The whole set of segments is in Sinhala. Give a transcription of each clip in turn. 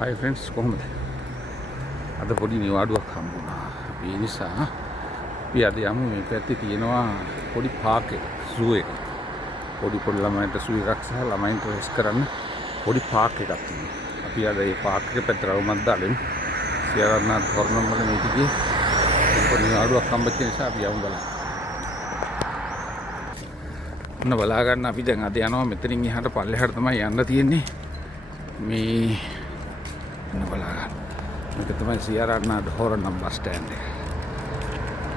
හයි ෆ්‍රෙන්ඩ්ස් කොහොමද? අද පොඩි නිවාඩුවක් හම්බුණා. ඒ නිසා අපි අද යමු මේ පැත්තේ තියෙනවා පොඩි පාක් එක, සූ එක. පොඩි ළමයින්ට සූ එකක් සහ ළමයින්ට රෙස් කරන්න පොඩි පාක් එකක් තියෙනවා. අපි අද මේ පාක් එක පැත්තට රවුමක් දාලෙමු. සියාරන්නාත් හොරනම් වල මේ ටිකේ පොඩි නිවාඩුවක් හම්බෙච්ච නිසා අපි යමු බලන්න. ඔන්න බලා ගන්න අපි දැන් අද යනවා මෙතනින් එහාට පල්ලෙහාට තමයි යන්න තියෙන්නේ. මේ බලා ගන්න. මේක තමයි සියාරන්නාත් හොරනම් බස් ස්ටෑන්ඩ් එක.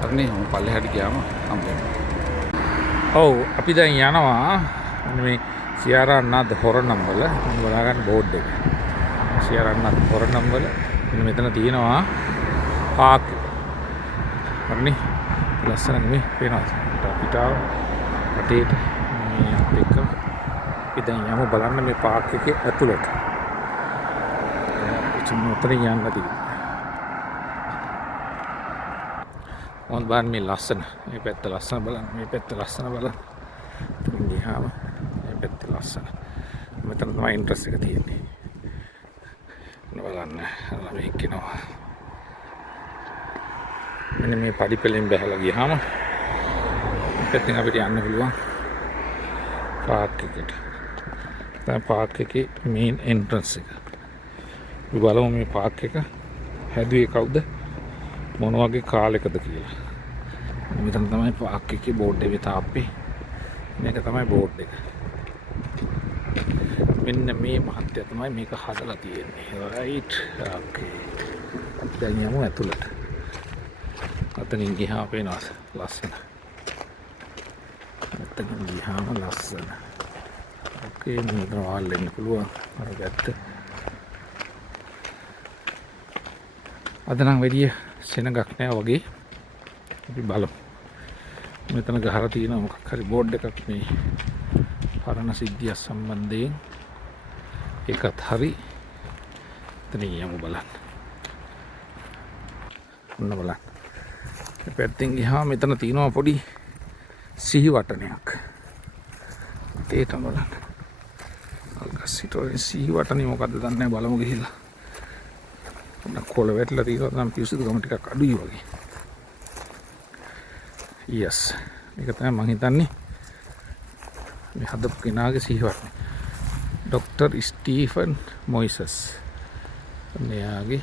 හරිනේ මම පල්ලෙහාට ගියාම හම්බෙන්නේ. ඔව් අපි දැන් යනවා මේ සියාරන්නාත් හොරනම් වල බලා ගන්න බෝඩ් එක. සියාරන්නාත් හොරනම් වල මෙතන තියෙනවා පාක් එක. හරිනේ ලස්සන මේ පේනවා අපිට රටේට මේ අපිට අපි දැන් යමු බලන්න මේ පාක් එකේ ඇතුළට. උතර යන්න තියෙනවා. මොන් බාන් මේ ලස්සන මේ පැත්ත ලස්සන බලන්න මේ පැත්ත ලස්සන බලන්න. තුන් ගියාම මේ පැත්ත ලස්සන. මෙතන තමයි ඉන්ට්‍රස් එක තියෙන්නේ. බලන්න ළමයි එක්කිනවා. මෙන්න මේ පඩිපෙළෙන් බහලා ගියාම පැත්තෙන් අපිට යන්න පුළුවන් පාක් එකට. දැන් පාක් එකේ මේන් එන්ට්‍රන්ස් එක. අපි බලමු මේ පාක් එක හැදුවේ කවුද මොන වගේ කාලෙකද කියලා. මෙතන තමයි පාක් එකේ බෝඩ් එකේ තාප්පේ. මේක තමයි බෝඩ් එක. මෙන්න මේ මහත්ය තමයි මේක හදලා තියෙන්නේ. රයිට්. ඕකේ. දැන් යමු ඇතුළට. අතනින් ගියාම පේනවා ලස්සන. අතනින් ගියාම ලස්සන. ඕකේ මෙතන වහල් වෙන්න පුළුවන්. අර ගැත්ත. අද නම් වැඩි සෙනගක් නෑ වගේ. අපි බලමු. මෙතන ගහලා තියෙන මොකක් හරි බෝඩ් එකක් මේ පරණ සිද්ධිය සම්බන්ධයෙන්. ඒකත් හරි. එතන යමු බලන්න. ඔන්න බලන්න. මේ පැත්තෙන් ගියාම මෙතන තියෙනවා පොඩි සිහිවටනයක්. ඒක බලන්න. අල්ගසිටෝ සිහිවටනේ මොකද්ද දන්නේ නැහැ බලමු ගිහිල්ලා. කොළ වැටලා තියෙනවා නම් පිසුදුකම ටිකක් අඩුයි වගේ. යස් මේක තමයි මම හිතන්නේ මේ හදපු කෙනාගේ සිහිවටනේ. ડોક્ટર ස්ටීෆන් මොයිසස් මෙයාගේ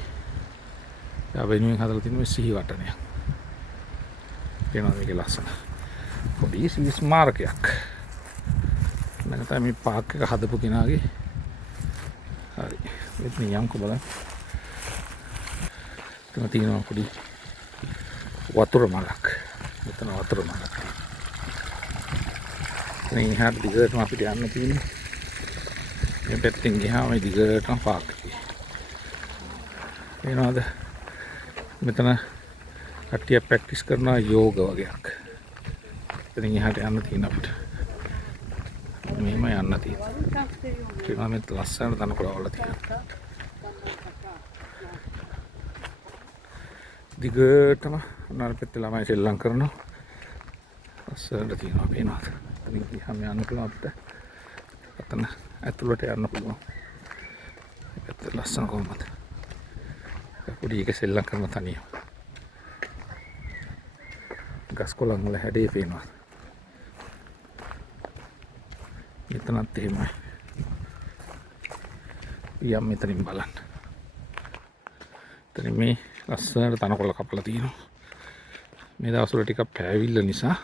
වෙනුවෙන් හදලා තියෙන මේ සිහිවටනය. පේනවා මේකේ ලස්සන. පොඩි ස්මාරකයක්. මම තමයි මේ පාක් එක හදපු කෙනාගේ. හරි. මෙතන යම්කෝ බලන්න. එතන තියෙනවා පොඩි වතුර මලක්. මෙතන වතුර මලක්. මේ හරියට දිගටම අපිට යන්න තියෙන්නේ. මේ පැත්තෙන් ගියාම මේ දිගටම පාක් එකේ. එනවාද? මෙතන කට්ටිය ප්‍රැක්ටිස් කරනවා යෝග වගේක්. එතනින් එහාට යන්න තියෙන අපිට. මෙහෙම යන්න තියෙනවා. ඒකම මේ ලස්සන තනකොළ වල තියෙනවා. දිගටම අනාර පැත්තේ ළමයි සෙල්ලම් කරනවා. ලස්සනට තියෙනවා පේනවාද? එතනින් ගියාම යන්න පුළුවන් අපිට. අතන ඇතුළට යන්න පුළුවන්. ඒකත් ලස්සන කොහොමද? පොඩි එක සෙල්ලම් කරන තනියම. ගස් කොළන් වල හැඩේ පේනවා. මෙතනත් එහෙමයි. යම් මෙතනින් බලන්න. එතන මේ ලස්සනට තනකොළ කපලා තියෙනවා. මේ දවස්වල ටිකක් පෑවිල්ල නිසා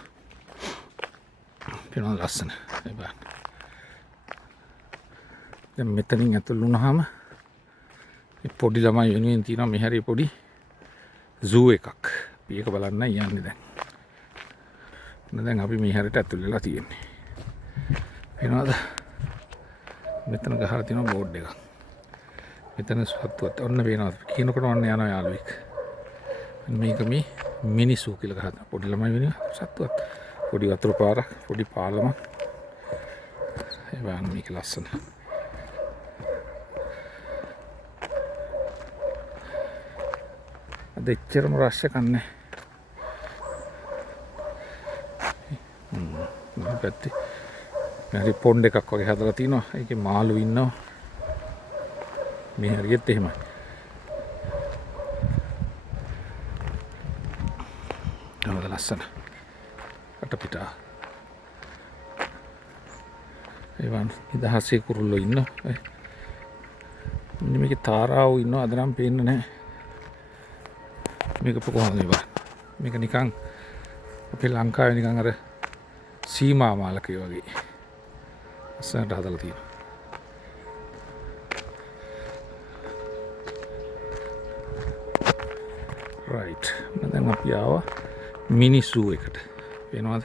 පේනවා ලස්සන. ඒ බලන්න. දැන් මෙතනින් ඇතුල් වුණාම පොඩි ළමයි වෙනුවෙන් තියෙනවා මේ හැරි පොඩි සූ එකක්. අපි ඒක බලන්න යන්නේ දැන්. දැන් අපි මේ හැරට ඇතුල් වෙලා තියෙන්නේ. පේනවද? මෙතන ගහලා තියෙනවා බෝඩ් එකක්. මෙතන සත්තුවත් ඔන්න පේනවද? කියනකොට ඔන්න යනවා යාළුවෙක්. මේක මේ මිනිසු කියලා ගහන පොඩි ළමයි වෙනුවෙන් සත්තුවත්. පොඩි වතුර පාරක්, පොඩි පාලමක්. ඒ වань මේක ලස්සන. අද එච්චරම රශ් එකක් නැහැ. මේ පැත්තේ හරි පොන්ඩ් එකක් වගේ හදලා තිනවා. ඒකේ මාළු ඉන්නවා. මේ හරියත් එහෙමයි. හොඳ ලස්සන අටපිටා. ඒවන් නිදහසේ කුරුල්ලෝ ඉන්නවා. මෙන්න මේකේ තාරාවෝ ඉන්නවා. අද නම් පේන්නේ නැහැ. මේක කොහොමද මේ බලන්න. මේක නිකන් අපේ ලංකාවේ නිකන් අර සීමා මාලකය වගේ ලස්සනට හදලා තියෙනවා. රයිට්. දැන් අපි ආවා මිනි සූ එකට. පේනවද?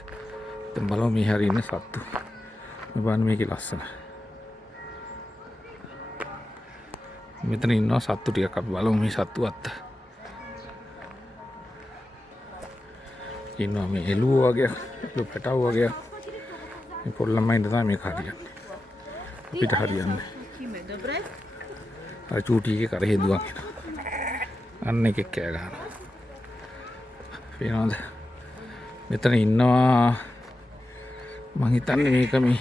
දැන් බලමු මේ හැරි ඉන්න සත්තු. මේ බලන්න මේකේ ලස්සන. මෙතන ඉන්නවා සත්තු ටිකක්. අපි බලමු මේ සත්තු අත්ත. ඉන්නවා මේ එළුව වගේ, එළු පැටව වගේ. මේ පොඩි ළමයින්ට තමයි මේක හරියන්නේ. අපිට හරියන්නේ. අර චූටි එකේ කර හේදුවක් එනවා. අන්න එකෙක් කෑ ගහනවා. පේනවද? මෙතන ඉන්නවා මං හිතන්නේ මේක මේ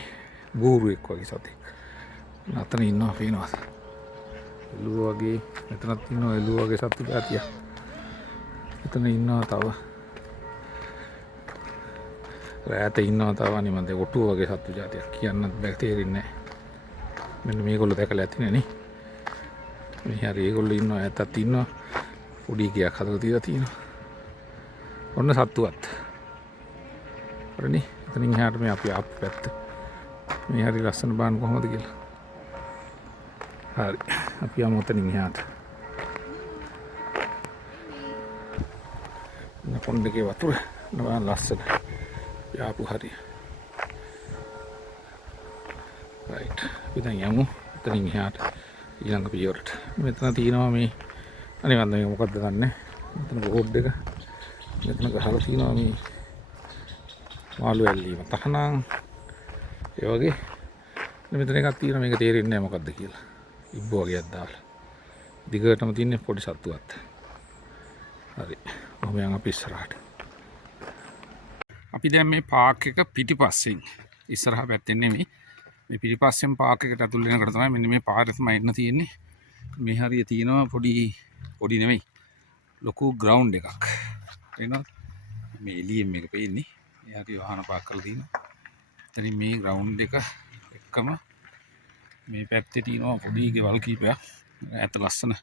බූරුවෙක් වගේ සතෙක්. අතන ඉන්නවා පේනවද? එළුව වගේ. මෙතනත් ඉන්නවා එළුව වගේ සත්තු జాතියක්. මෙතන ඉන්නවා තව රෑත ඉන්නවා තව අනිත් ඔටුව වගේ සත්තු జాතියක් කියන්නත් බෑ තේරෙන්නේ නැහැ. මෙන්න මේගොල්ලෝ දැකලා ඇතිනේ නේ. මේ හරි ඒගොල්ලෝ ඉන්නවා ඈතත් ඉන්නවා. පොඩි ගයක් හදලා තියලා තියෙනවා. ඔන්න සත්තුවත්. හරිනේ. එතනින් එහාට මේ අපි ආපු පැත්ත. මේ හරි ලස්සන බාන්න කොහොමද කියලා. හරි. අපි යමු එතනින් එහාට. පොණ්ඩේ වතුර නෑ ලස්සන. යාපු හරි. රයිට්. අපි දැන් යමු එතනින් එහාට ඊළඟ පියවරට. මෙතන තියෙනවා මේ අනේ මන්ද මේක මොකක්ද දන්නේ. මෙතන බෝඩ් එක. මෙතන ගහලා තියෙනවා මේ මාළු ඇල්ලීම තහනම් ඒ වගේ. මෙතන එකක් තියෙනවා මේක තේරෙන්නේ නැහැ මොකක්ද කියලා. ඉබ්බ වගේක් දාලා. දිගටම තියෙන්නේ පොඩි සත්තුවක්. හරි. කොහොම යන් අපි ඉස්සරහට. අපි දැන් මේ පාක් එක පිටිපස්සෙන් ඉස්සරහ පැත්තෙන් නෙමෙයි මේ පිටිපස්සෙන් පාක් එකට ඇතුල් වෙනකොට තමයි මෙන්න මේ පාරේ තමයි එන්න තියෙන්නේ. මේ හරිය තියෙනවා පොඩි නෙමෙයි ලොකු ග්‍රවුන්ඩ් එකක්. එනවා මේ එළියෙන් මේක පේන්නේ. මේ හරිය වාහන පාක් කරලා තියෙනවා. එතනින් මේ ග්‍රවුන්ඩ් එක එක්කම මේ පැත්තේ තියෙනවා පොඩි ගෙවල් කීපයක්. ඈත ලස්සන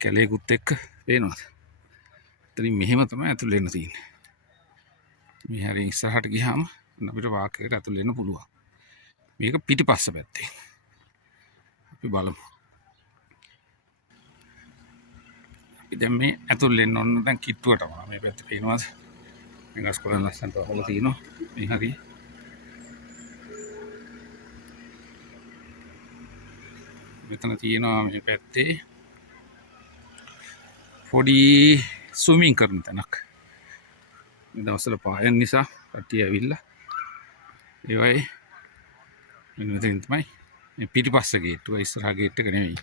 කැලේකුත් එක්ක පේනවද? එතනින් මෙහෙම තමයි ඇතුල් වෙන්න තියෙන්නේ. මේ හරිය ඉස්සරහට ගියාම අපිට පාක් එකට ඇතුල් වෙන්න පුළුවන්. මේක පිටිපස්ස පැත්තේ. අපි බලමු. අපි දැන් මේ ඇතුල් වෙන්න ඕන දැන් කිට්ටුවටම මේ පැත්තේ පේනවද? මේ ගස් කොළන් ලස්සනට වහලා තියෙනවා. මේ හරිය. මෙතන තියෙනවා මේ පැත්තේ පොඩි ස්විමින් කරන තැනක්. මේ දවස්වල පායන් නිසා කට්ටිය ඇවිල්ලා ඒ වගේ මෙන්න මෙතන තමයි මේ පිටිපස්ස ගේට්ටුව ඉස්සරහා ගේට් එක නෙමෙයි.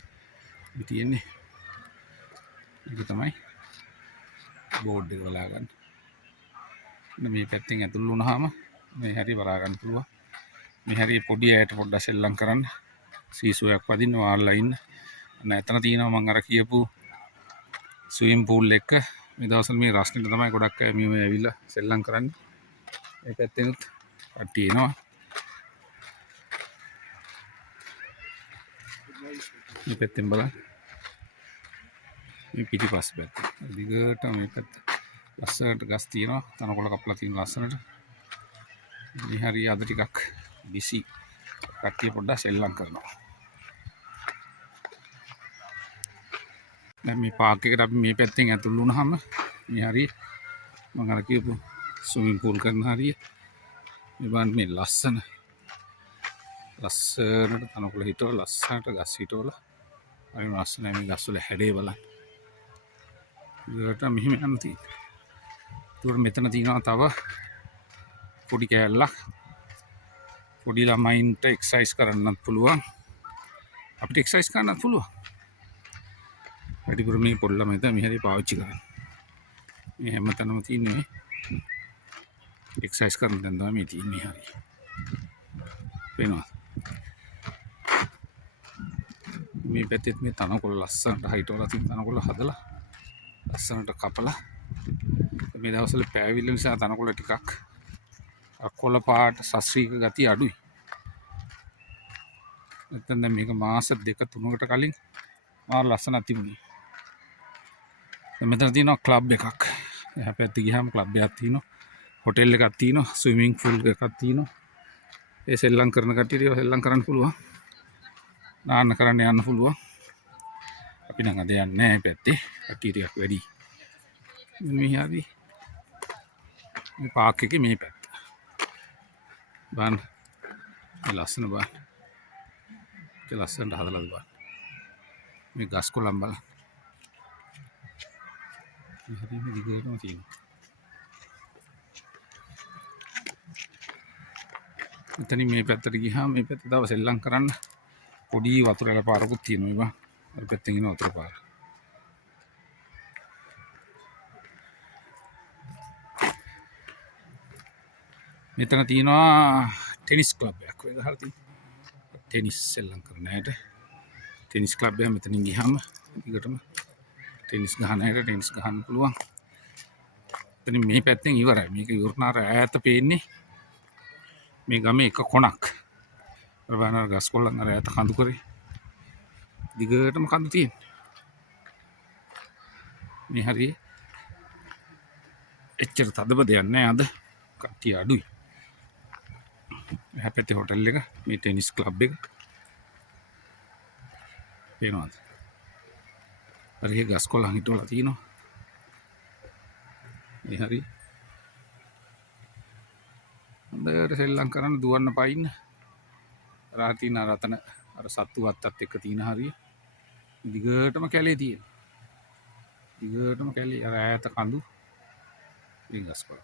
මේ තියෙන්නේ. ඒක තමයි බෝඩ් එක බලා ගන්න. මේ පැත්තෙන් ඇතුල් වුණාම මේ හැටි බලා ගන්න පුළුවන්. මේ හැටි පොඩි ඇයට පොඩ්ඩක් සෙල්ලම් කරන්න. සීසුවක් වදින්න වාල්ලා ඉන්න. නැතන තියෙනවා මම අර කියපු ස්විම් පූල් එක. මේ දවස්වල මේ රස්නෙට තමයි ගොඩක් අය මේ ඇවිල්ලා සෙල්ලම් කරන්නේ. මේ පැත්තෙනුත් කට්ටිය එනවා. මේ පැත්තෙන් බලන්න. මේ පිටිපස්ස පැත්ත. දිගට මේ පැත්ත. ලස්සනට ගස් තියෙනවා. තනකොළ කපලා තියෙන ලස්සනට. මේ හරිය අද ටිකක් බිසි. කට්ටිය පොඩ්ඩක් සෙල්ලම් කරනවා. දැන් මේ පාක් එකට අපි මේ පැත්තෙන් ඇතුල් වුණාම මේ හරිය මම අර කියපු ස්විමින් පූල් කරන හරිය මේ බලන්න මේ ලස්සනට තනකොළ හිටවලා ලස්සනට ගස් හිටවලා අර ලස්සනයි මේ ගස් වල හැඩේ බලන්න. ඒකට මෙහෙම යන්න තියෙන්නේ. ඒකට මෙතන තියෙනවා තව පොඩි කෑල්ලක්. පොඩි ළමයින්ට එක්සර්සයිස් කරන්නත් පුළුවන්. අපිට එක්සර්සයිස් කරන්නත් පුළුවන්. වැඩිපුර මේ පොඩි ළමයි තමයි මෙහෙරි පාවිච්චි කරන්නේ. මේ හැමතැනම තියෙන්නේ එක්සර්සයිස් කරන තැන තමයි මේ තියෙන්නේ හරිය. පේනවා. මේ පැත්තෙත් මේ තනකොළ ලස්සනට හයිට වල තියෙන තනකොළ හදලා ලස්සනට කපලා මේ දවස්වල පෑවිල්ල නිසා තනකොළ ටිකක් කොළ පාට සස්ත්‍රීක ගතිය අඩුයි. නැත්නම් දැන් මේක මාස 2-3කට කලින් මාර ලස්සනක් තිබුණේ. දැන් මෙතන තියෙනවා ක්ලබ් එකක්. එහා පැත්තේ ගියාම ක්ලබ් එකක් තියෙනවා. හොටෙල් එකක් තියෙනවා. ස්විමින් pool එකක් තියෙනවා. ඒ සෙල්ලම් කරන කට්ටියට ඒවා සෙල්ලම් කරන්න පුළුවන්. නාන්න කරන්න යන්න පුළුවන්. අපි නම් අද යන්නේ නැහැ මේ පැත්තේ. කට්ටිය ටිකක් වැඩි. මේ හරි මේ පාක් එකේ මේ පැත්ත. බලන්න. මේ ලස්සන බලන්න. ඒ ලස්සනට හදලා බලන්න. මේ ගස් කොළන් බලන්න. මේ හරි මේ දිගටම තියෙනවා. මෙතනින් මේ පැත්තට ගියාම මේ පැත්ත තව සෙල්ලම් කරන්න පොඩි වතුර ඇල පාරකුත් තියෙනවා. අර පැත්තෙන් එන වතුර පාර. මෙතන තියෙනවා ටෙනිස් ක්ලබ් එකක්. ඔය ගහලා තියෙනවා. ටෙනිස් සෙල්ලම් කරන අයට ටෙනිස් ක්ලබ් එක මෙතනින් ගියාම ඊකටම ටෙනිස් ගහන අයට ටෙනිස් ගහන්න පුළුවන්. එතනින් මේ පැත්තෙන් ඉවරයි. මේක ඉවරනාර ඈත පේන්නේ මේ ගමේ එක කොනක්. ප්‍රබානර ගස් කොල්ලන් අර ඈත කඳු කරේ. දිගටම කඳු තියෙන. මේ හරිය එච්චර තදබ දෙයක් නෑ අද. කට්ටිය අඩුයි. එහා පැත්තේ හොටෙල් එක, මේ ටෙනිස් ක්ලබ් එක. පේනවද? අර ඒ ගස් කොල්ලන් හිටවලා තියෙනවා. මේ හරිය හොඳට සෙල්ලම් කරන්න දුවන්න පයින්න. රාතින රතන අර සත්තු වත්තත් එක්ක තියෙන හරිය. දිගටම කැලේ තියෙන. දිගටම කැලේ අර ඈත කඳු මේ ගස් කොළ.